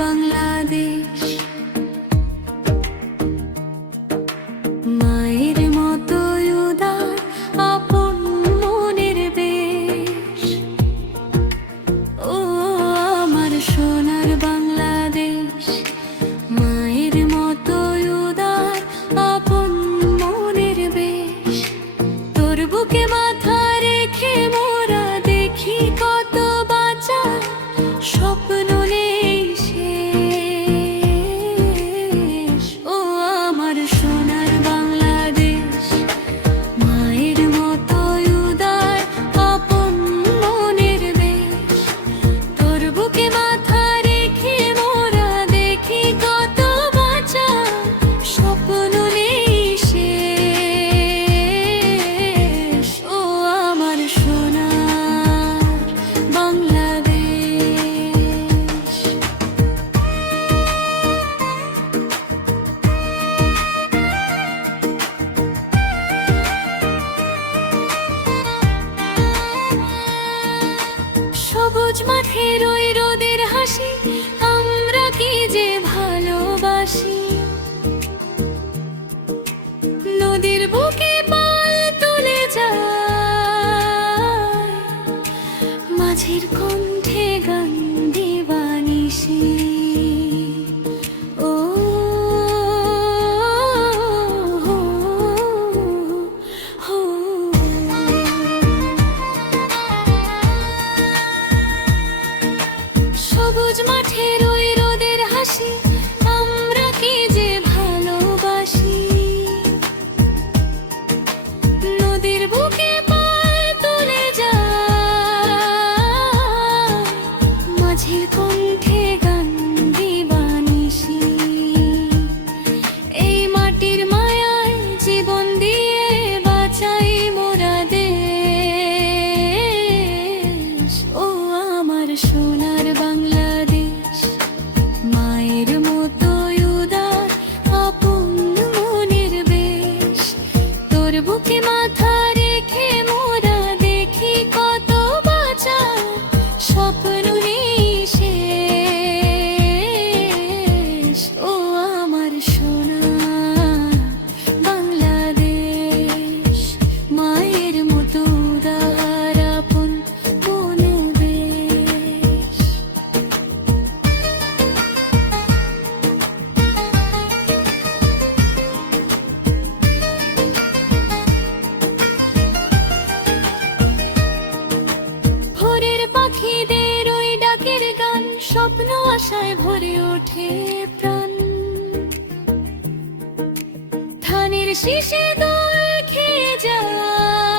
বাংলাদেশ। মায়ের মতো উদার আপন মনের বেশ। ও আমার সোনার বাংলাদেশ, মায়ের মতো উদার আপন মনের বেশ। তোর বুকে মাথা রেখে মোরা দেখি কত বাঁচা স্বপ্ন নেই শেষ। ও আমার সোনার বাংলাদেশ, মায়ের মতো উদার আপন মনের বেশ। তোর বুকে মাথা রেখে মোরা দেখি কত বাঁচা স্বপ্ন নেই শেষ। ও আমার সোনার বাংলাদেশ। সবুজ মাঠের ওই রোদের হাসি আমরা কি যে ভালোবাসি। নদীর বুকে পাল তুলে যায়, মাঝির কণ্ঠে গান দিবানিশি। ও সবুজ মাঠের ওই রোদের হাসি আমরা কি যে ভালোবাসি। নদীর বুকে পাল তুলে যায়, মাঝির কণ্ঠে গান দিবানিশি। এই মাটির মায়ায় জীবন দিয়ে বাঁচাই মোরা দেশ। ও আমার সোনার বাংলাদেশ, মায়ের মতো উদার আপন মনের বেশ। তোর বুকে মাথা রেখে মোরা দেখি কত বাঁচা স্বপ্ন নেই শেষ। ও আমার সোনার বাংলাদেশ, মায়ের মতো উদার আপন মনের বেশ। ভোরের পাখিদের ওই ডাকের গান স্বপ্ন আশায় ভরে ওঠে প্রাণ। ধানের শীষে দোল খেয়ে যায়,